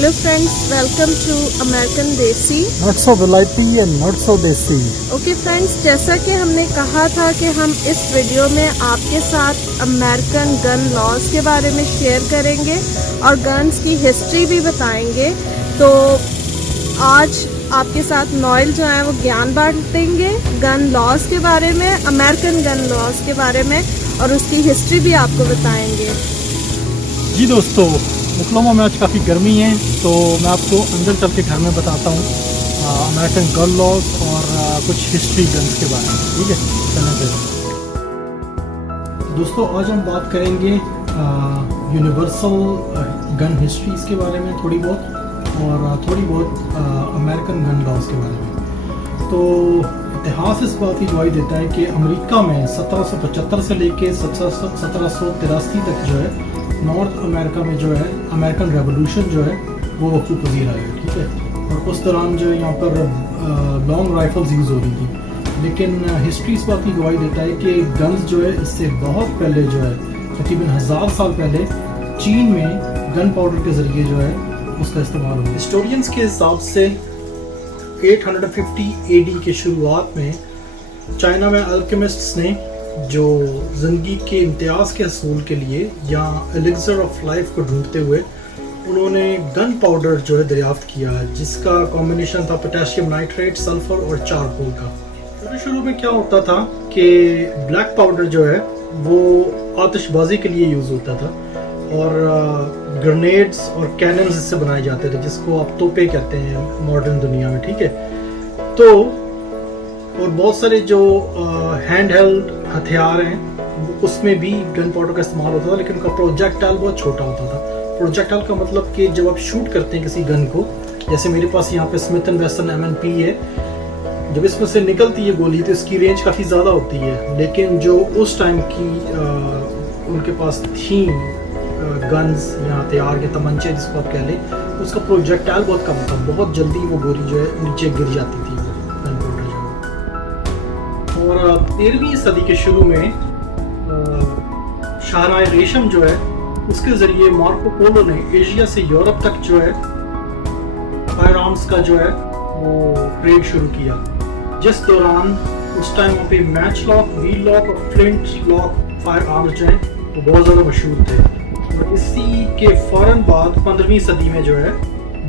Hello friends, welcome to American Desi. Not so विलायती and not so देसी। Okay friends, जैसा कि हमने कहा था कि हम इस वीडियो में आपके साथ अमेरिकन गन लॉज के बारे में शेयर करेंगे और गन्स की हिस्ट्री भी बताएंगे। तो आज आपके साथ नॉयल जो है वो ज्ञान बांटेंगे गन लॉज के बारे में, अमेरिकन गन लॉज के बारे में, और उसकी हिस्ट्री भी आपको बताएंगे। जी दोस्तों, ओक्लाहोमा में आज काफ़ी गर्मी है, तो मैं आपको अंदर चल के घर में बताता हूँ अमेरिकन गन लॉज और कुछ हिस्ट्री गन्स के बारे में। ठीक है, चलें फिर। दोस्तों, आज हम बात करेंगे यूनिवर्सल गन हिस्ट्रीज के बारे में थोड़ी बहुत, और थोड़ी बहुत अमेरिकन गन लॉज के बारे में। तो इतिहास इस बात की गवाही देता है कि अमेरिका में 1775 से लेके 1783 तक जो है नॉर्थ अमेरिका में जो है अमेरिकन रेवोल्यूशन जो है वो वक्त पजीर आया। ठीक है, और उस दौरान जो यहाँ पर लॉन्ग राइफल्स यूज़ हो रही थी। लेकिन हिस्ट्री इस बात की गवाही देता है कि गन्स जो है इससे बहुत पहले जो है तकरीबन 1000 साल पहले चीन में गन पाउडर के ज़रिए जो है उसका इस्तेमाल हुआ। हिस्टोरियंस के हिसाब से 850 AD के शुरुआत में चाइना में अल्केमिस्ट्स ने जो ज़िंदगी के इम्तियाज़ के हसूल के लिए या एलिक्सर ऑफ लाइफ को ढूंढते हुए उन्होंने गन पाउडर जो है दरियाफ्त किया, जिसका कॉम्बिनेशन था पोटेशियम नाइट्रेट, सल्फर और चारकोल का। शुरू में क्या होता था कि ब्लैक पाउडर जो है वो आतिशबाजी के लिए यूज़ होता था, और ग्रेनेड्स और कैनन्स इससे बनाए जाते थे, जिसको आप तोपे कहते हैं मॉडर्न दुनिया में। ठीक है, तो और बहुत सारे जो हैंड हेल्ड हथियार हैं उसमें भी गन पाउडर का इस्तेमाल होता था, लेकिन उनका प्रोजेक्टाइल बहुत छोटा होता था। प्रोजेक्टाइल का मतलब कि जब आप शूट करते हैं किसी गन को, जैसे मेरे पास यहाँ पे स्मिथ एंड वेस्सन M&P है, जब इसमें से निकलती है गोली तो इसकी रेंज काफ़ी ज़्यादा होती है, लेकिन जो उस टाइम की उनके पास थी गन्स या हथियार के तमंचे जिसको आप कह लें, उसका प्रोजेक्टाइल बहुत कम था, बहुत जल्दी वो गोली जो है नीचे गिर जाती थी गन पाउडर जो। और 13वीं सदी के शुरू में शाहनाए रेशम जो है उसके ज़रिए मार्को पोलो ने एशिया से यूरोप तक जो है फायर आर्म्स का जो है वो ट्रेड शुरू किया, जिस दौरान उस टाइम वहाँ पे मैच लॉक, व्हील लॉक और फ्लिंट लॉक फायर आर्म्स जो है वो बहुत ज़्यादा मशहूर थे। और इसी के फ़ौरन बाद 15वीं सदी में जो है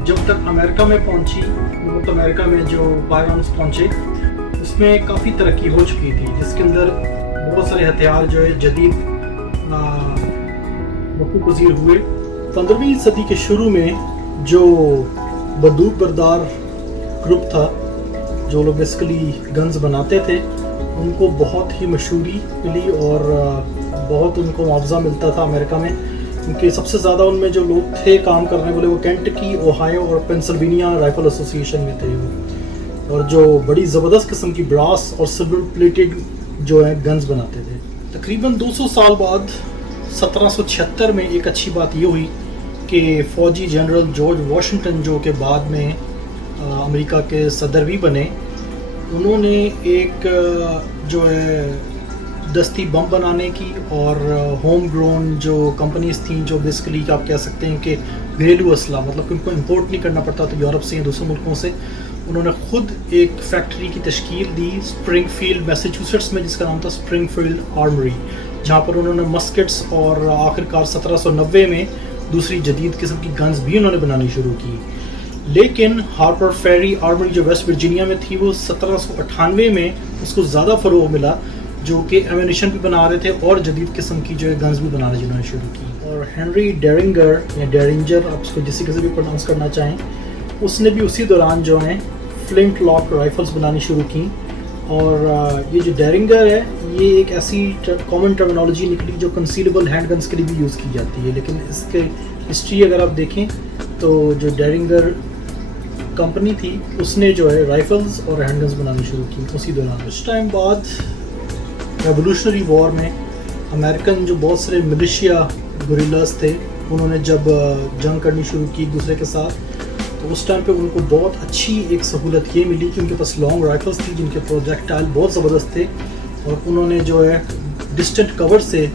जब तक अमेरिका में पहुँची, नॉर्थ अमेरिका में जो फायर आर्म्स पहुँचे उसमें काफ़ी तरक्की हो चुकी थी, जिसके अंदर बहुत सारे हथियार जो है जदीद वक़्त पज़ीर हुए। 15वीं सदी के शुरू में जो बंदूक बरदार ग्रुप था, जो लोग बेसिकली गन्स बनाते थे, उनको बहुत ही मशहूरी मिली और बहुत उनको मुआवजा मिलता था अमेरिका में, क्योंकि सबसे ज़्यादा उनमें जो लोग थे काम करने वाले वो केंटकी, ओहायो और पेंसिल्वेनिया राइफल एसोसिएशन में थे वो, और जो बड़ी ज़बरदस्त किस्म की ब्रास और सिल्वर प्लेटेड जो है गन्स बनाते थे। तकरीबन 200 साल बाद 1776 में एक अच्छी बात ये हुई कि फ़ौजी जनरल जॉर्ज वाशिंगटन, जो के बाद में अमेरिका के सदर भी बने, उन्होंने एक जो है दस्ती बम बनाने की और होम ग्रोन जो कंपनीज थी, जो बेसिकली आप कह सकते हैं कि घरेलू असला, मतलब कि उनको इंपोर्ट नहीं करना पड़ता था यूरोप से या दूसरे मुल्कों से, उन्होंने खुद एक फैक्ट्री की तश्कील दी स्प्रिंगफील्ड मैसाचुसेट्स में, जिसका नाम था स्प्रिंगफील्ड आर्मरी, जहाँ पर उन्होंने मस्केट्स और आखिरकार 1790 में दूसरी जदीद किस्म की गन्स भी उन्होंने बनानी शुरू की। लेकिन हार्पर फेरी आर्मरी जो वेस्ट वर्जीनिया में थी, वो 1798 में उसको ज़्यादा फ़रोग़ मिला, जो कि एमिनेशन भी बना रहे थे और जदीद किस्म की जो है गन्स भी बनाना जिन्होंने शुरू की। और हेनरी डेरिंगर या डेरिंजर, आप उसको जिस किसी भी प्रोनाउंस करना चाहें, उसने भी उसी दौरान जो है फ्लिंट लॉक राइफल्स बनानी शुरू की। और ये जो डेरिंगर है, ये एक ऐसी कॉमन टर्मिनोलॉजी निकली जो कंसीलेबल हैंड गन्स के लिए भी यूज़ की जाती है, लेकिन इसके हिस्ट्री अगर आप देखें तो जो डेरिंगर कंपनी थी उसने जो है राइफल्स और हैंड गन्स बनानी शुरू की उसी दौरान। कुछ टाइम बाद रेवोल्यूशनरी वॉर में अमेरिकन जो बहुत सारे मिलिशिया गुरिल्लास थे, उन्होंने जब जंग करनी शुरू की एक दूसरे के साथ, तो उस टाइम पे उनको बहुत अच्छी एक सहूलत ये मिली कि उनके पास लॉन्ग राइफल्स थी जिनके प्रोजेक्टाइल बहुत ज़बरदस्त थे, और उन्होंने जो है डिस्टेंट कवर से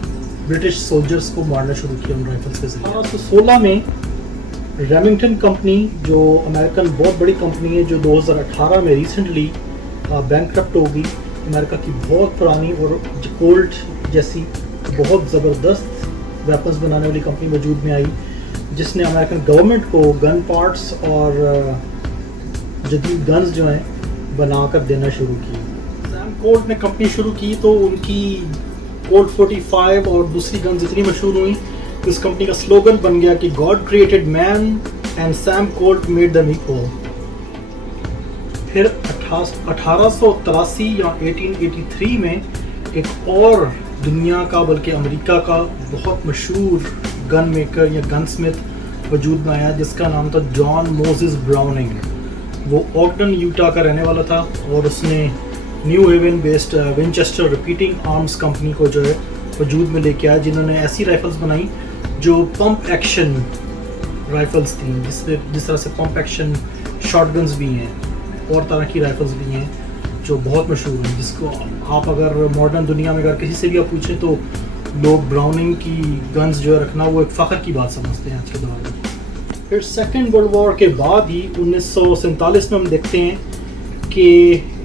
ब्रिटिश सोल्जर्स को मारना शुरू किया उन राइफल्स के ज़रिए। 1816 में रेमिंगटन कंपनी जो अमेरिकन बहुत बड़ी कंपनी है, जो 2018 में रिसेंटली बैंकक्रप्ट होगी, अमेरिका की बहुत पुरानी और कोल्ट जैसी बहुत ज़बरदस्त वेपन्स बनाने वाली कंपनी वजूद में आई, जिसने अमेरिकन गवर्नमेंट को गन पार्ट्स और जदीद गन्स जो हैं बनाकर देना शुरू की। सैम कोल्ट ने कंपनी शुरू की तो उनकी कोल्ट 45 और दूसरी गन्स इतनी मशहूर हुई कि उस कंपनी का स्लोगन बन गया कि God created man and Sam Colt made them equal. फिर 1883 या 1883 में एक और दुनिया का बल्कि अमेरिका का बहुत मशहूर गन मेकर या गन स्मिथ वजूद में आया, जिसका नाम था जॉन मोसेस ब्राउनिंग। वो ऑगटन यूटा का रहने वाला था और उसने New Haven based Winchester Repeating Arms Company को जो है वजूद में लेके आया, जिन्होंने ऐसी राइफल्स बनाई जो पंप एक्शन राइफल्स थी, जिस तरह से पंप एक्शन शॉटगन्स भी हैं और तरह की राइफल्स भी हैं जो बहुत मशहूर हैं, जिसको आप अगर मॉडर्न दुनिया में अगर किसी से भी आप पूछें तो लोग ब्राउनिंग की गन्स जो है रखना वो एक फ़ख्र की बात समझते हैं आज के दौर में। फिर सेकेंड वर्ल्ड वॉर के बाद ही 1947 में हम देखते हैं कि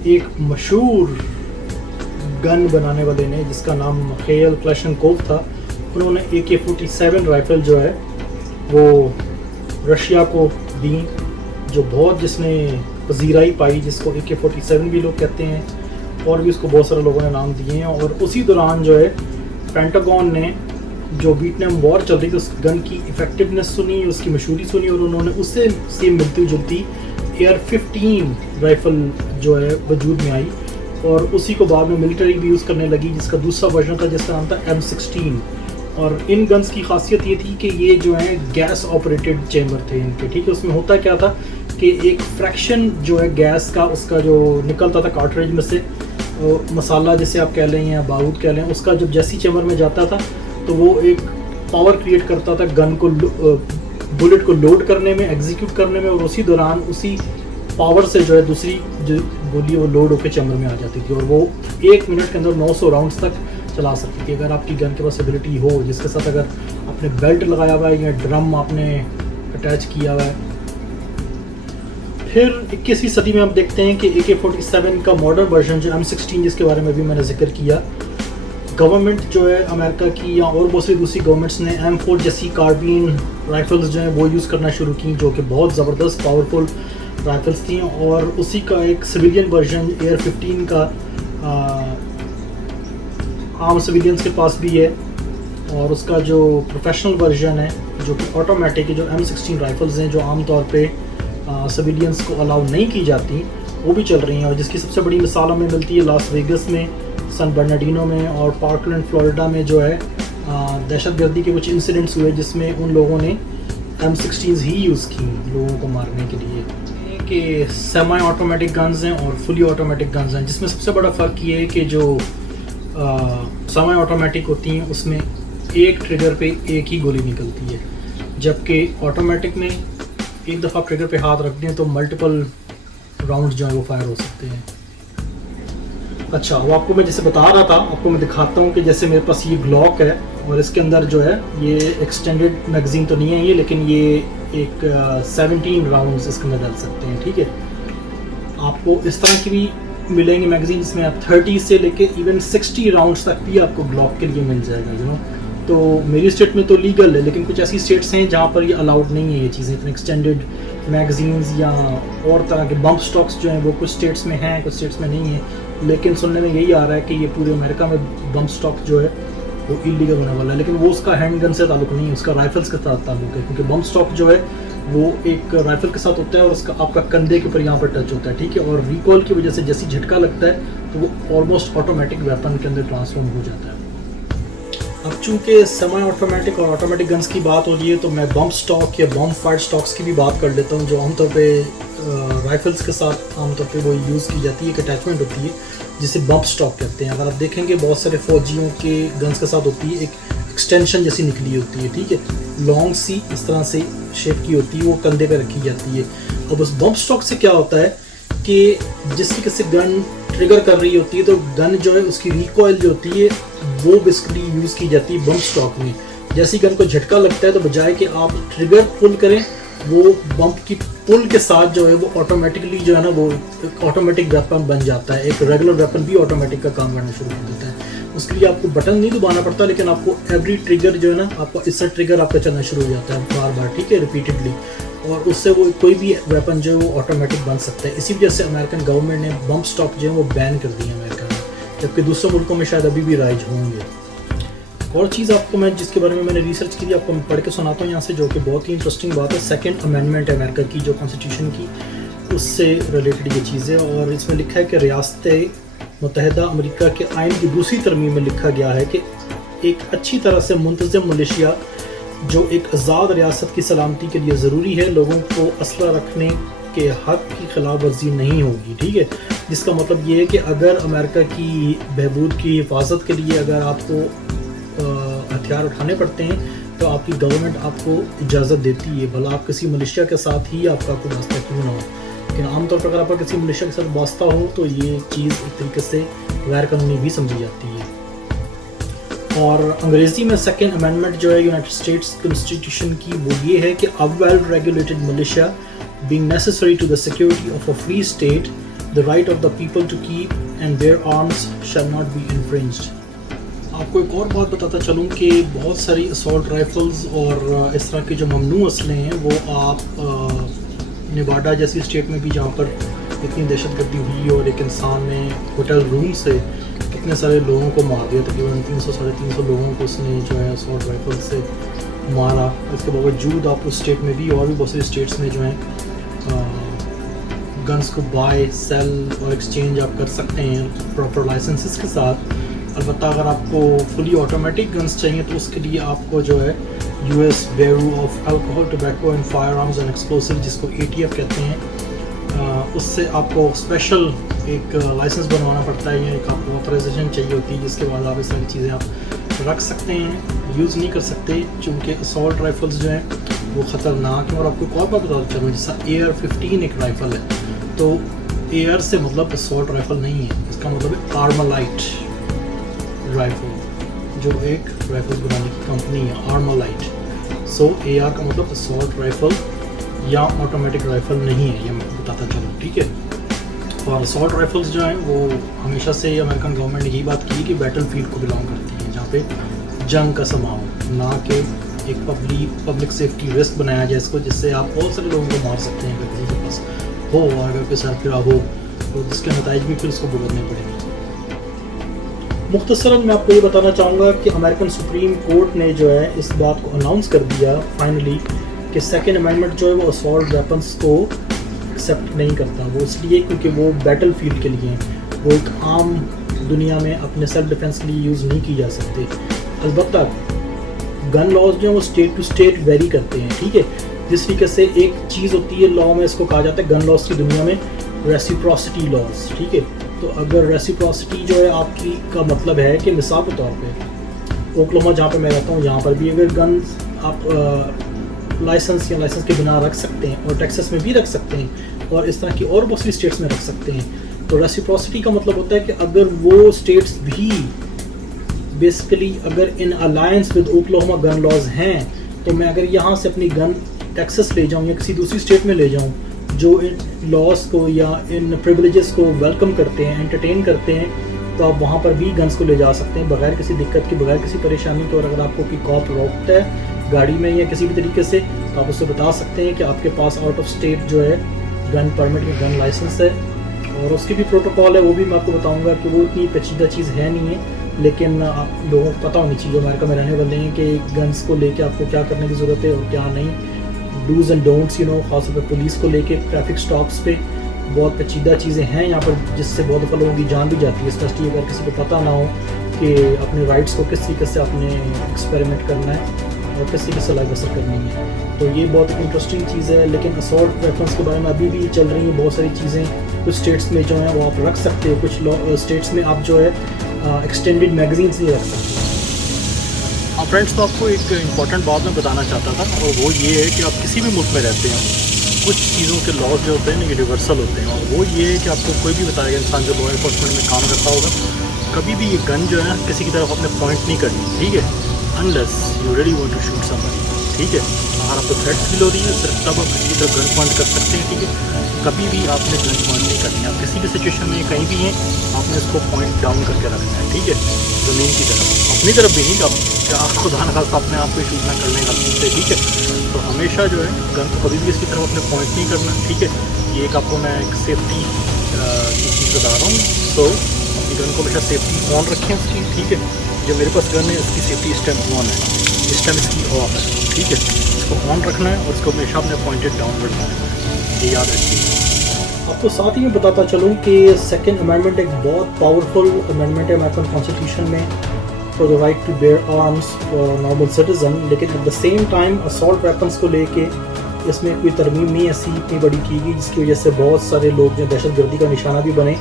एक मशहूर गन बनाने वाले ने, जिसका नाम मिखाइल क्लाशनकोव था, उन्होंने AK-47 राइफल जो है वो रशिया को दी, जो बहुत जिसने पजीराई पाई, जिसको AK-47 भी लोग कहते हैं और भी उसको बहुत सारे लोगों ने नाम दिए हैं। और उसी दौरान जो है पेंटागन ने जो वियतनाम वॉर चल रही थी उस गन की इफ़ेक्टिवनेस सुनी, उसकी मशहूरी सुनी और उन्होंने उससे सेम मिलती जुलती AR-15 राइफ़ल जो है वजूद में आई और उसी को बाद में मिलिट्री भी यूज़ करने लगी, जिसका दूसरा वर्जन था जिसका नाम था M16। और इन गन्स की खासियत ये थी कि ये जो है गैस ऑपरेटेड चेम्बर थे इनके, ठीक है। उसमें होता क्या था कि एक फ्रैक्शन जो है गैस का उसका जो निकलता था कार्ट्रिज में से, मसाला जैसे आप कह लें या बारूद कह लें, उसका जब जैसी चेम्बर में जाता था तो वो एक पावर क्रिएट करता था गन को बुलेट को लोड करने में, एग्जीक्यूट करने में, और उसी दौरान उसी पावर से जो है दूसरी जो गोली वो लोड होकर चेम्बर में आ जाती थी और वो 1 मिनट के अंदर 900 राउंड्स तक चला सकती थी अगर आपकी गन के पास एबिलिटी हो, जिसके साथ अगर आपने बेल्ट लगाया हुआ है या ड्रम आपने अटैच किया हुआ है। फिर 21वीं सदी में हम देखते हैं कि AK-47 का मॉडर्न वर्जन जो M16 जिसके बारे में भी मैंने जिक्र किया, गवर्नमेंट जो है अमेरिका की या और बहुत सी दूसरी गवर्नमेंट्स ने M4 जैसी कार्बिन राइफल्स जो हैं वो यूज़ करना शुरू की, जो कि बहुत ज़बरदस्त पावरफुल राइफल्स थी। और उसी का एक सिविलियन वर्जन AR-15 का आम सिविलियंस के पास भी है और उसका जो प्रोफेशनल वर्जन है जो कि ऑटोमेटिक है, जो M16 राइफल्स हैं जो आमतौर पे सिविलियंस को अलाउ नहीं की जाती, वो भी चल रही हैं। और जिसकी सबसे बड़ी मिसाल हमें मिलती है लास वेगस में, सन बर्नार्डिनो में और पार्कलैंड फ्लोरिडा में जो है दहशतगर्दी के कुछ इंसिडेंट्स हुए जिसमें उन लोगों ने M16s ही यूज़ की लोगों को मारने के लिए। कि सेमी ऑटोमेटिक गन्स हैं और फुली ऑटोमेटिक गन्स हैं, जिसमें सबसे बड़ा फ़र्क ये है कि जो सेमी ऑटोमेटिक होती हैं उसमें एक ट्रिगर पे एक ही गोली निकलती है, जबकि ऑटोमेटिक में एक दफ़ा ट्रिगर पे हाथ रख दें तो मल्टीपल राउंड जो है वो फायर हो सकते हैं। अच्छा, वो आपको मैं जैसे बता रहा था, आपको मैं दिखाता हूँ कि जैसे मेरे पास ये ग्लॉक है और इसके अंदर जो है ये एक्सटेंडेड मैगज़ीन तो नहीं है ये, लेकिन ये एक 17 राउंड्स इसके अंदर डाल सकते हैं, ठीक है। आपको इस तरह की भी मिलेंगे मैगज़ीन जिसमें आप 30 से लेके इवन 60 राउंड्स तक भी आपको ग्लॉक के लिए मिल जाएगा, यू नो। तो मेरी स्टेट में तो लीगल है, लेकिन कुछ ऐसी स्टेट्स हैं जहाँ पर ये अलाउड नहीं है ये चीज़ें, इतने एक्सटेंडेड मैगज़ीन्स या और तरह के बम्प स्टॉक्स जो हैं वो कुछ स्टेट्स में हैं, कुछ स्टेट्स में नहीं है। लेकिन सुनने में यही आ रहा है कि ये पूरे अमेरिका में बम्प स्टॉक जो है वो इलीगल होने वाला है, लेकिन वो उसका हैंडगन से ताल्लुक़ नहीं है, उसका राइफल्स के साथ ताल्लुक़ है, क्योंकि बम्प स्टॉक जो है वो एक राइफल के साथ होता है और उसका आपका कंधे के ऊपर यहाँ पर टच होता है, ठीक है। और रिकॉल की वजह से जैसी झटका लगता है तो वो ऑलमोस्ट ऑटोमेटिक वेपन के अंदर ट्रांसफॉर्म हो जाता है। अब चूँकि सेमी ऑटोमेटिक और ऑटोमेटिक गन्स की बात हो रही है तो मैं बम्प स्टॉक या बम्प फायर स्टॉक्स की भी बात कर लेता हूँ, जो आमतौर पे राइफल्स के साथ आमतौर पे वो यूज़ की जाती है, एक अटैचमेंट होती है जिसे बम्प स्टॉक कहते हैं। अगर आप देखेंगे बहुत सारे फौजियों के गन्स के साथ होती है, एक एक्सटेंशन जैसी निकली होती है, ठीक है, लॉन्ग सी इस तरह से शेप की होती है, वो कंधे पे रखी जाती है। अब उस बम्प स्टॉक से क्या होता है कि जिसकी किसी गन ट्रिगर कर रही होती है तो गन जो है उसकी रिकॉइल जो होती है वो बेसिकली यूज़ की जाती है बम्प स्टॉक में। जैसी गन को झटका लगता है तो बजाय कि आप ट्रिगर पुल करें वो बम्प की पुल के साथ जो है वो ऑटोमेटिकली जो है ना वो ऑटोमेटिक वेपन बन जाता है। एक रेगुलर वेपन भी ऑटोमेटिक का काम करना शुरू कर देता है। उसके लिए आपको बटन नहीं दबाना पड़ता, लेकिन आपको एवरी ट्रिगर जो है ना आपको इससे ट्रिगर आपका चलना शुरू हो जाता है बार बार, ठीक है, रिपीटेडली, और उससे वो कोई भी वेपन जो है वो ऑटोमेटिक बन सकता है। इसी वजह से अमेरिकन गवर्नमेंट ने बम्प स्टॉक जो है वो बैन कर दिए अमेरिका में, जबकि दूसरे मुल्कों में शायद अभी भी राइज होंगे। और चीज़ आपको मैं जिसके बारे में मैंने रिसर्च की आपको मैं पढ़ के सुनाता हूँ यहाँ से, जो कि बहुत ही इंटरेस्टिंग बात है। सेकंड अमेंडमेंट है अमेरिका की, जो कॉन्स्टिट्यूशन की, उससे रिलेटेड ये चीज़ है। और इसमें लिखा है कि रियासत मुत्तहिदा अमेरिका के आइन की दूसरी तरमीम में लिखा गया है कि एक अच्छी तरह से मुंतज़म मिलिशिया जो एक आज़ाद रियासत की सलामती के लिए ज़रूरी है, लोगों को असला रखने के हक़ की खिलाफ वर्जी नहीं होगी, ठीक है। जिसका मतलब ये है कि अगर अमेरिका की बहबूद की हिफाजत के लिए अगर आपको हथियार उठाने पड़ते हैं तो आपकी गवर्नमेंट आपको इजाज़त देती है, भला आप किसी मिलिशिया के साथ ही आपका कोई वास्ता क्यों ना हो। लेकिन आमतौर पर अगर आपका किसी मिलिशिया के साथ वास्ता हो तो ये चीज़ एक तरीके से गैर कानूनी भी समझी जाती है। और अंग्रेज़ी में सेकेंड अमेंडमेंट जो है यूनाइटेड स्टेट्स कॉन्स्टिट्यूशन की, वो ये है कि a well regulated militia being necessary to the security of a free state, the right of the people to keep and their arms shall not be infringed. आपको एक और बात बताता चलूँ कि बहुत सारी असॉल्ट राइफल्स और इस तरह के जो ममनू असले हैं वो आप नेवाडा जैसी स्टेट में भी, जहाँ पर इतनी दहशतगर्दी हुई और एक इंसान ने होटल रूम से कितने सारे लोगों को मार दिया, तकरीबन 300-350 लोगों को उसने जो है असॉल्ट राइफल से मारा। इसके बावजूद आप उस स्टेट में भी और भी बहुत सारी स्टेट्स में जो है गन्स को बाय, सेल और एक्सचेंज आप कर सकते हैं प्रॉपर लाइसेंसेस के साथ। अलबत्ता अगर आपको फुली ऑटोमेटिक गन्स चाहिए तो उसके लिए आपको जो है US bureau of alcohol, tobacco and fire arms and explosive, जिसको ATF कहते हैं, उससे आपको स्पेशल एक लाइसेंस बनवाना पड़ता है या एक आपको ऑथराइजेशन चाहिए होती है, जिसके बाद आप इस सारी चीज़ें आप रख सकते हैं, यूज़ नहीं कर सकते, चूँकि असॉल्ट राइफल्स जो हैं वो ख़तरनाक हैं। और आपको एक और बात बताता चलूँ, जैसा AR-15 एक राइफ़ल है, तो AR से मतलब असॉल्ट राइफल नहीं है, इसका मतलब है आर्मालाइट राइफल, जो एक राइफल्स बनाने की कंपनी है, आर्मालाइट। सो AR का मतलब असॉल्ट राइफल या ऑटोमेटिक राइफल नहीं है, ये मैं बताता चलूँ, ठीक है। और असॉल्ट राइफल्स जो हैं वो हमेशा से अमेरिकन गवर्नमेंट ने यही बात की कि बैटल फील्ड को बिलोंग करती हैं, जहाँ पे जंग का समा हो, ना कि एक पब्लिक सेफ्टी रिस्क बनाया जाए इसको, जिससे आप बहुत सारे लोगों को मार सकते हैं अगर किसी के पास हो और अगर कोई सर फिरा हो तो जिसके नतीजे भी फिर उसको भुगतने पड़ेंगे। मुख्तसरन मैं आपको ये बताना चाहूँगा कि अमेरिकन सुप्रीम कोर्ट ने जो है इस बात को अनाउंस कर दिया फाइनली कि सेकेंड अमेंडमेंट जो है वो असॉल्ट वेपन्स को एक्सेप्ट नहीं करता। वो इसलिए क्योंकि वो बैटल फील्ड के लिए हैं, वो एक आम दुनिया में अपने सेल्फ डिफेंस के लिए यूज़ नहीं की जा सकते। अलबत्ता गन लॉज जो है वो स्टेट टू स्टेट वेरी करते हैं, ठीक है। जिस तरीके से एक चीज़ होती है लॉ में, इसको कहा जाता है गन लॉज की दुनिया में रेसिप्रोसिटी लॉज, ठीक है। तो अगर रेसिप्रोसिटी जो है आपकी का मतलब है कि मिसाल के तौर पे ओक्लाहोमा जहाँ पे मैं रहता हूँ, यहाँ पर भी अगर गन आप लाइसेंस या लाइसेंस के बिना रख सकते हैं, और टेक्सास में भी रख सकते हैं, और इस तरह की और बहुत सी स्टेट्स में रख सकते हैं। तो रेसिप्रोसिटी का मतलब होता है कि अगर वो स्टेट्स भी बेसिकली अगर in alliance with Oklahoma gun laws हैं, तो मैं अगर यहाँ से अपनी गन टेक्सास ले जाऊँ या किसी दूसरी स्टेट में ले जाऊँ जो इन लॉस को या इन प्रिविलेजेस को वेलकम करते हैं, एंटरटेन करते हैं, तो आप वहाँ पर भी गन्स को ले जा सकते हैं बगैर किसी दिक्कत के, बगैर किसी परेशानी के। और अगर आपको कोई कॉप रोकता है गाड़ी में या किसी भी तरीके से, तो आप उससे बता सकते हैं कि आपके पास आउट ऑफ स्टेट जो है गन परमिट या गन लाइसेंस है। और उसकी भी प्रोटोकॉल है, वो भी मैं आपको बताऊँगा कि वो इतनी पेचीदा चीज़ है नहीं है, लेकिन आप लोगों को पता होनी चाहिए अमेरिका में रहने वाले हैं कि गन्स को लेके आपको क्या करने की ज़रूरत है और क्या नहीं, डूज़ एंड डोंट्स, खासतौर पर पुलिस को लेके ट्रैफिक स्टॉप्स पे बहुत पेचीदा चीज़ें हैं यहाँ पर, जिससे बहुत दफ़ा लोगों की जान भी जाती है, स्पेशली अगर किसी को पता ना हो कि अपने राइट्स को किस तरीके से आपने एक्सपेरिमेंट करना है और किस तरीके से लाइफ बसर करनी है। तो ये बहुत इंटरेस्टिंग चीज़ है। लेकिन असॉल्ट वेपन्स के बारे में अभी भी चल रही हैं बहुत सारी चीज़ें। कुछ स्टेट्स में जो है वो आप रख सकते हो, कुछ स्टेट्स में आप जो है एक्सटेंडेड मैगजीन्स नहीं रख सकते। फ्रेंड्स, तो आपको एक इम्पॉर्टेंट बात मैं बताना चाहता था, और वो ये है कि आप किसी भी मुल्क में रहते हैं, कुछ चीज़ों के लॉज जो होते हैं यूनिवर्सल होते हैं, और वो ये है कि आपको कोई भी बताएगा, इंसान जो लॉ एनफोर्समेंट में काम करता होगा, कभी भी ये गन जो है किसी की तरफ अपने पॉइंट नहीं करनी, ठीक है, unless you really want to shoot somebody, ठीक है। अगर आपको थ्रेट फील हो रही है सिर्फ तब आप किसी तरफ गन पॉइंट कर सकते हैं, ठीक है। कभी भी आपने गन पॉइंट नहीं करनी है, आप किसी भी सिचुएशन में कहीं भी हैं आपने इसको पॉइंट डाउन करके रखना है, ठीक है, ज़मीन की तरफ, अपनी तरफ भी नहीं, आप क्या खुदा न खास्ता अपने आप को शूट ना करने गलती से, ठीक है। तो हमेशा जो है गन को कभी भी इसकी तरफ अपने पॉइंट नहीं करना, ठीक है। ये एक आपको मैं एक सेफ्टी की चीज़ बता रहा हूँ। तो अपनी गन को हमेशा सेफ्टी ऑन रखें उसकी, ठीक है। जो मेरे पास गन है इसकी सेफ्टी इस टाइम ऑन है, इस टाइम इसकी ऑफ है, ठीक है। इसको ऑन रखना है और इसको हमेशा अपने पॉइंटेड डाउन रखना है, ये याद रखिए। आपको साथ ही में बताता चलूँ कि सेकेंड अमेंडमेंट एक बहुत पावरफुल अमेंडमेंट है अमेरिकन कॉन्स्टिट्यूशन में for the right to bear arms for normal citizen, लेकिन at the same time assault weapons को लेके इसमें कोई तरमीम नहीं ऐसी इतनी बड़ी की गई जिसकी वजह से बहुत सारे लोग जो दहशतगर्दी का निशाना भी बने।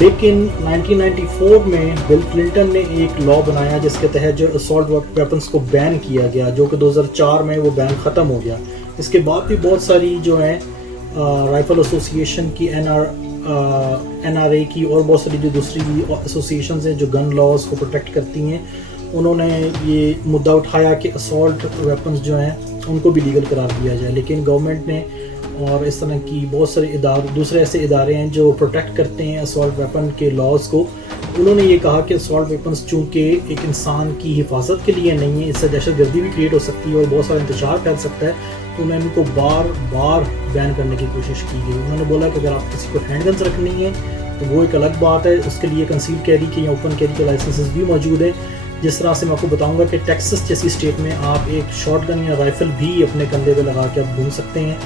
लेकिन 1994 में बिल क्लिंटन ने एक लॉ बनाया जिसके तहत जो असॉल्ट वेपन्स को बैन किया गया, जो कि 2004 में वो बैन ख़त्म हो गया। इसके बाद भी बहुत सारी जो है राइफल एसोसिएशन की NRA की और बहुत सारी जो दूसरी एसोसिएशंस हैं जो गन लॉज को प्रोटेक्ट करती हैं, उन्होंने ये मुद्दा उठाया कि असॉल्ट वेपन्स जो हैं उनको भी लीगल करार दिया जाए। लेकिन गवर्नमेंट ने और इस तरह की बहुत सारे दूसरे ऐसे इदारे हैं जो प्रोटेक्ट करते हैं असॉल्ट वेपन के लॉज को, उन्होंने ये कहा कि असॉल्ट वेपन्स चूँकि एक इंसान की हिफाजत के लिए नहीं है, इससे दहशतगर्दी भी क्रिएट हो सकती है और बहुत सारा इंतशार फैल सकता है, तो उन्होंने इनको बार बार बैन करने की कोशिश की गई। उन्होंने बोला कि अगर आप किसी को हैंडगन्स रखनी है तो वो एक अलग बात है, उसके लिए कंसील कैरी के या ओपन कैरी के लाइसेंसेस भी मौजूद हैं। जिस तरह से मैं आपको बताऊंगा कि टेक्सास जैसी स्टेट में आप एक शॉटगन या राइफ़ल भी अपने कंधे पे लगा के आप घूम सकते हैं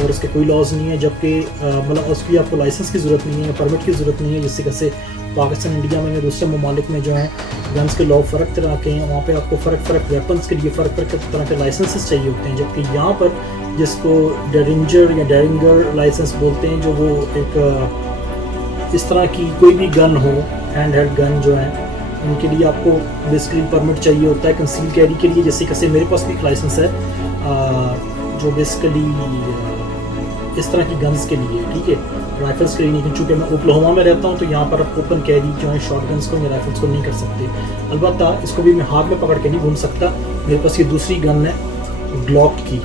और उसके कोई लॉज नहीं है, जबकि मतलब उसकी आपको लाइसेंस की ज़रूरत नहीं है, परमिट की ज़रूरत नहीं है। जिससे कैसे पाकिस्तान, इंडिया में या दूसरे ममालिक में जो है गन्स के लॉ फ़र्क तरह के हैं, वहाँ पे आपको फ़र्क वेपन्स के लिए फ़र्क तरह के लाइसेंसेस चाहिए होते हैं, जबकि यहाँ पर जिसको डेरिंजर या डेरिंगर लाइसेंस बोलते हैं, जो वो एक इस तरह की कोई भी गन हो, हैंड हेल्ड गन जो है, उनके लिए आपको बेसिकली परमिट चाहिए होता है कंसील कैरी के लिए। जैसे कैसे मेरे पास भी एक लाइसेंस है जो बेसिकली इस तरह की गन्स के लिए, ठीक है, राइफल्स के लिए नहीं। चूँकि मैं ओक्लाहोमा में रहता हूँ तो यहाँ पर आप ओपन कैरी जो है शॉर्ट गन्स को या राइफल्स को नहीं कर सकते। अलबत्ता इसको भी मैं हाथ में पकड़ के नहीं घूम सकता। मेरे पास ये दूसरी गन है ग्लॉक की,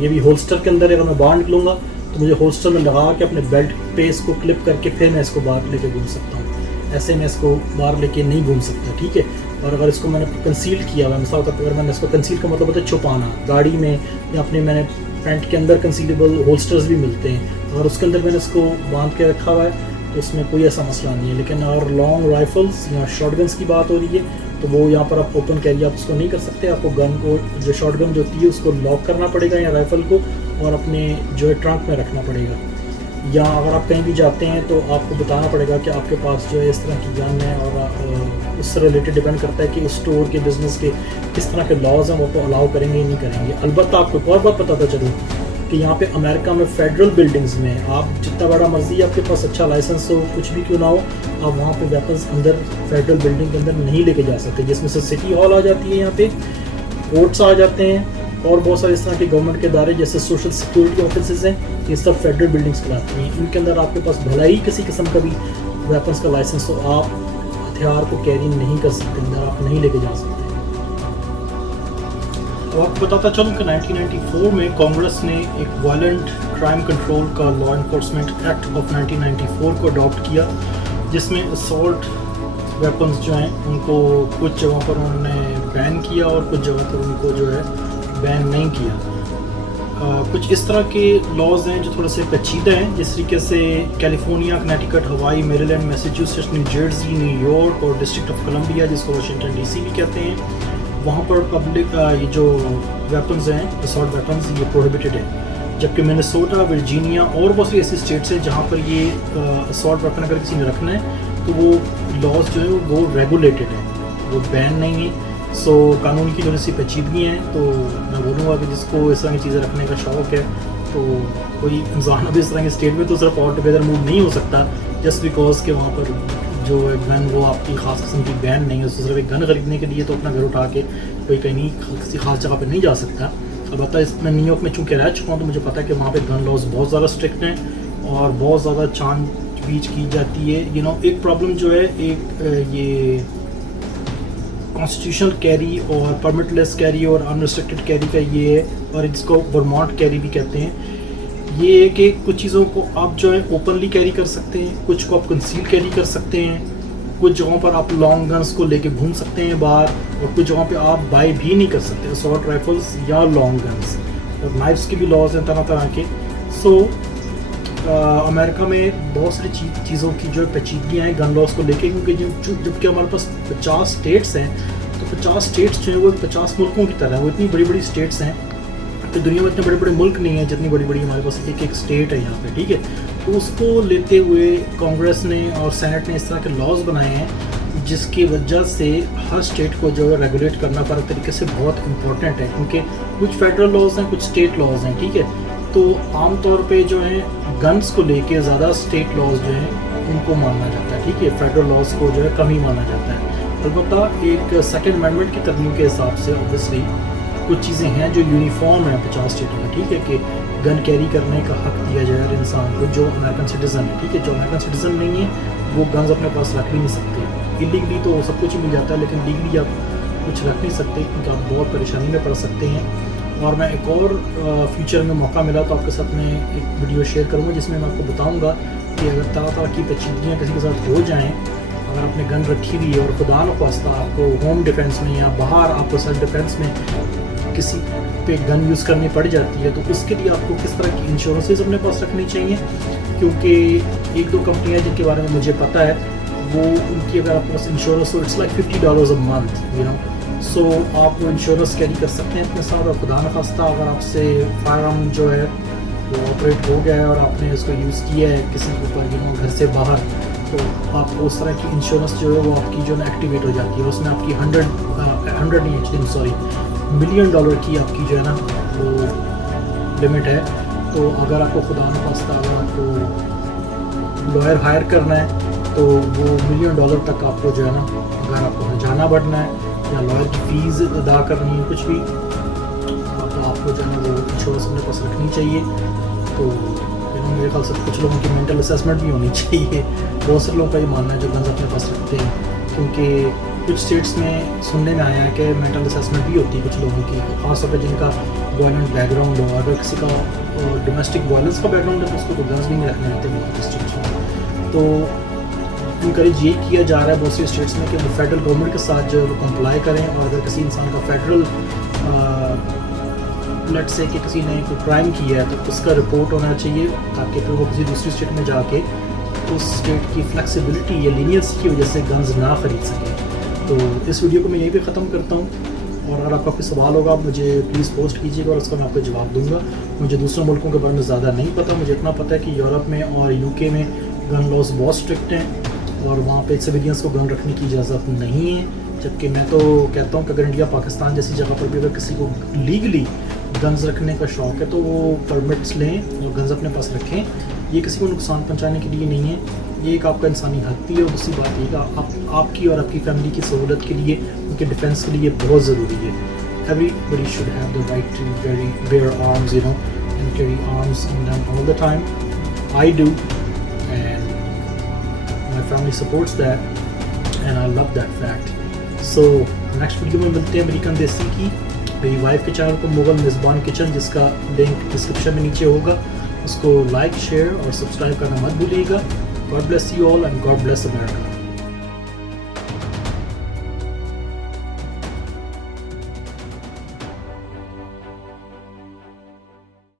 ये भी होल्स्टर के अंदर है। अगर मैं बाहर निकलूँगा तो मुझे होल्स्टर में लगा के अपने बेल्ट पे इसको क्लिप करके फिर मैं इसको बाहर लेके घूम सकता हूँ, ऐसे मैं इसको बाहर लेके नहीं घूम सकता, ठीक है। और अगर इसको मैंने कंसील किया हुआ, मिसाल तौर पर अगर मैंने इसको कंसील का मतलब होता है छुपाना, गाड़ी में या अपने मैंने पैंट के अंदर कंसीलेबल होल्स्टर्स भी मिलते हैं, अगर उसके अंदर मैंने इसको बांध के रखा हुआ है तो उसमें कोई ऐसा मसला नहीं है। लेकिन अगर लॉन्ग राइफल्स या शॉटगन्स की बात हो रही है तो वो यहाँ पर आप ओपन कैरी आप उसको नहीं कर सकते। आपको गन को, जो शॉटगन जो होती है, उसको लॉक करना पड़ेगा या राइफ़ल को, और अपने जो है ट्रंक में रखना पड़ेगा। या अगर आप कहीं भी जाते हैं तो आपको बताना पड़ेगा कि आपके पास जो है इस तरह की गन है, और उससे रिलेटेड डिपेंड करता है कि उस स्टोर के बिज़नेस के किस तरह के लॉज हैं, वो आपको अलाउ करेंगे या नहीं करेंगे। अलबत्ता आपको एक और बात बताता चलूँ कि यहाँ पे अमेरिका में फेडरल बिल्डिंग्स में आप जितना बड़ा मर्जी आपके पास अच्छा लाइसेंस हो, कुछ भी क्यों ना हो, आप वहाँ पे वेपन्स अंदर फेडरल बिल्डिंग के अंदर नहीं लेके जा सकते, जिसमें से सिटी हॉल आ जाती है, यहाँ पे कोर्ट्स आ जाते हैं, और बहुत सारे इस तरह के गवर्नमेंट के इदारे जैसे सोशल सिक्योरिटी ऑफिस हैं, ये सब फेडरल बिल्डिंग्स कहलाती हैं। इनके अंदर आपके पास भला ही किसी किस्म का भी वेपन्स का लाइसेंस हो, आप हथियार को कैरी नहीं कर सकते, अंदर आप नहीं लेके जा सकते। अब आपको बताता चलूँ कि 1994 में कांग्रेस ने एक वायलेंट क्राइम कंट्रोल का लॉ इन्फोर्समेंट एक्ट ऑफ 1994 को अडॉप्ट किया, जिसमें असॉल्ट वेपन्स जो हैं उनको कुछ जगहों पर उन्होंने बैन किया और कुछ जगहों पर उनको जो है बैन नहीं किया। कुछ इस तरह के लॉज हैं जो थोड़े से पेचीदा हैं, जिस तरीके से कैलिफोर्निया, कनेटिकट, हवाई, Maryland, Massachusetts, new Jersey, New York और डिस्ट्रिक्ट ऑफ कोलंबिया, जिसको वाशिंगटन डीसी भी कहते हैं, वहाँ पर पब्लिक ये जो वेपन्स हैं, असॉल्ट वेपन्स, ये प्रोहिबिटेड है। जबकि मिनेसोटा, वर्जीनिया और बहुत सी ऐसी स्टेट्स हैं जहाँ पर ये असॉल्ट वेपन अगर किसी ने रखना है तो वो लॉज जो है वो रेगुलेटेड है, वो बैन नहीं है। सो कानून की जो सी पेचीदगी हैं, तो मैं बोलूँगा कि जिसको इस तरह की चीज़ें रखने का शौक़ है, तो कोई इंसान अब इस तरह के स्टेट में तो सिर्फ ऑल टुगेदर मूव नहीं हो सकता जस्ट बिकॉज के वहाँ पर जो गन वो आपकी ख़ास किस्म की बैन नहीं है। उसको सिर्फ एक गन ख़रीदने के लिए तो अपना घर उठा के कोई कहीं किसी ख़ास जगह पर नहीं जा सकता। अलबत्ता इसमें न्यूयॉर्क में चूँकि रह चुका हूँ तो मुझे पता है कि वहाँ पे गन लॉज बहुत ज़्यादा स्ट्रिक्ट हैं और बहुत ज़्यादा छानबीन की जाती है। एक प्रॉब्लम जो है, एक ये कॉन्स्टिट्यूशनल कैरी और परमिटलेस कैरी और अनरिस्ट्रिक्टेड कैरी का ये है, और इसको वर्मॉन्ट कैरी भी कहते हैं। ये है कि कुछ चीज़ों को आप जो है ओपनली कैरी कर सकते हैं, कुछ को आप कंसील कैरी कर सकते हैं, कुछ जगहों पर आप लॉन्ग गन्स को लेके घूम सकते हैं बाहर, और कुछ जगहों पे आप बाय भी नहीं कर सकते असॉल्ट राइफल्स या लॉन्ग गन्स। और नाइफ्स के भी लॉज हैं तरह तरह के। सो अमेरिका में बहुत सारी चीज़ों की जो पेचीदगियाँ हैं गन लॉज को लेके, क्योंकि जबकि हमारे पास 50 स्टेट्स हैं, तो 50 स्टेट्स जो है वो 50 मुल्कों की तरह है। वो इतनी बड़ी बड़ी स्टेट्स हैं, तो दुनिया में इतने बड़े बड़े मुल्क नहीं हैं जितनी बड़ी बड़ी हमारे पास एक एक स्टेट है यहाँ पे, ठीक है। तो उसको लेते हुए कांग्रेस ने और सेनेट ने इस तरह के लॉज बनाए हैं, जिसकी वजह से हर स्टेट को जो है रेगुलेट करना पर तरीके से बहुत इंपॉर्टेंट है, क्योंकि कुछ फेडरल लॉज हैं, कुछ स्टेट लॉज हैं, ठीक है। तो आमतौर पे जो है गन्स को लेके ज़्यादा स्टेट लॉज जो हैं उनको माना जाता है, ठीक है। फेडरल लॉज को जो है कम ही माना जाता है। अलबत्ता एक सेकेंड अमेंडमेंट की तरमीम के हिसाब से ऑब्वियसली कुछ चीज़ें हैं जो यूनिफॉर्म हैं 50 स्टेटों में, ठीक है, कि गन कैरी करने का हक दिया जाए हर इंसान को जो अमेरिकन सिटीज़न है, ठीक है। जो अमेरिकन सिटीज़न नहीं है वो गन्स अपने पास रख भी नहीं सकते। इलीगली तो सब कुछ ही मिल जाता है, लेकिन लीगली आप कुछ रख नहीं सकते, क्योंकि आप बहुत परेशानी में पड़ सकते हैं। और मैं एक और फ्यूचर में मौका मिला तो आपके साथ में एक वीडियो शेयर करूँगा, जिसमें मैं आपको बताऊँगा कि अगर तरह तरह की पेचीदगियाँ किसी के साथ हो जाएँ, अगर आपने गन रखी हुई है और खुदा न ख्वास्ता आपको होम डिफेंस में या बाहर आपको सेल्फ डिफेंस में किसी पे गन यूज़ करनी पड़ जाती है, तो उसके लिए आपको किस तरह की इंश्योरेंसेस अपने पास रखनी चाहिए। क्योंकि एक दो कंपनियां जिनके बारे में मुझे पता है, वो उनकी अगर आपके पास इंश्योरेंस हो, it's like $50 a month, you know. So आप वो इंश्योरेंस कैरी कर सकते हैं अपने साथ, और खुदा न खास्ता अगर आपसे फायर आर्म जो है वो ऑपरेट हो गया है और आपने उसको यूज़ किया है किसी के ऊपर, यू नो, घर से बाहर, तो आपको उस तरह की इंश्योरेंस जो है वो आपकी जो है एक्टिवेट हो जाती है। उसमें आपकी 100 नहीं एक्चुअली सॉरी $1 मिलियन की आपकी जो है ना वो लिमिट है। तो अगर आपको खुदा न खास्ता अगर आपको लॉयर हायर करना है, तो वो $1 मिलियन तक आपको जो है ना, अगर आपको जाना बढ़ना है या लॉयर की फ़ीस अदा करनी है, कुछ भी, तो आपको जो है ना वो इंश्योरेंस अपने पास रखनी चाहिए। तो मेरे ख्याल से कुछ लोगों की मेंटल असेसमेंट भी होनी चाहिए। बहुत से लोगों का ये मानना है जो गन्स अपने पास रखते हैं, क्योंकि कुछ स्टेट्स में सुनने में आया है कि मेंटल असेसमेंट भी होती है कुछ लोगों की, खासतौर पर जिनका वायलेंट बैकग्राउंड हो। अगर किसी का डोमेस्टिक वायलेंस का बैकग्राउंड है तो उसको तो गन्स भी नहीं रखने देते बहुत स्टेट्स में। तो इनकरेज ये किया जा रहा है बहुत सी स्टेट्स में कि वो फेडरल गवर्नमेंट के साथ जो है वो कंप्लाई करें, और अगर किसी इंसान का फेडरल लेट से कि किसी ने कोई क्राइम किया है तो उसका रिपोर्ट होना चाहिए, ताकि फिर वो किसी दूसरी स्टेट में जाके उस स्टेट की फ्लेक्सिबिलिटी या लीनियंसी की वजह से गन्स ना ख़रीद सकें। तो इस वीडियो को मैं यहीं पे ख़त्म करता हूँ, और अगर आपका कोई सवाल होगा आप मुझे प्लीज़ पोस्ट कीजिएगा और उसका मैं आपको जवाब दूंगा। मुझे दूसरे मुल्कों के बारे में ज़्यादा नहीं पता, मुझे इतना पता है कि यूरोप में और यूके में गन लॉज बहुत स्ट्रिक्ट हैं, और वहाँ पे सिविलियंस को गन रखने की इजाज़त नहीं है। जबकि मैं तो कहता हूँ कि अगर इंडिया पाकिस्तान जैसी जगह पर भी अगर किसी को लीगली गन्स रखने का शौक़ है तो वो परमिट्स लें और गन्स अपने पास रखें। ये किसी को नुकसान पहुँचाने के लिए नहीं है, ये एक आपका इंसानी हक भी है। और दूसरी बात ये कि आपकी और आपकी फैमिली की सहूलत के लिए, उनके डिफेंस के लिए बहुत ज़रूरी है। Everybody should have the right to bear arms, you know, and carry arms in them all the time. I do, and my family supports that, and I love that fact. So next video में मिलते हैं American देसी की। मेरी wife के channel को मुगल मेज़बान kitchen, जिसका लिंक डिस्क्रिप्शन में नीचे होगा, उसको लाइक, शेयर और सब्सक्राइब करना मत भूलिएगा। God bless you all and God bless America.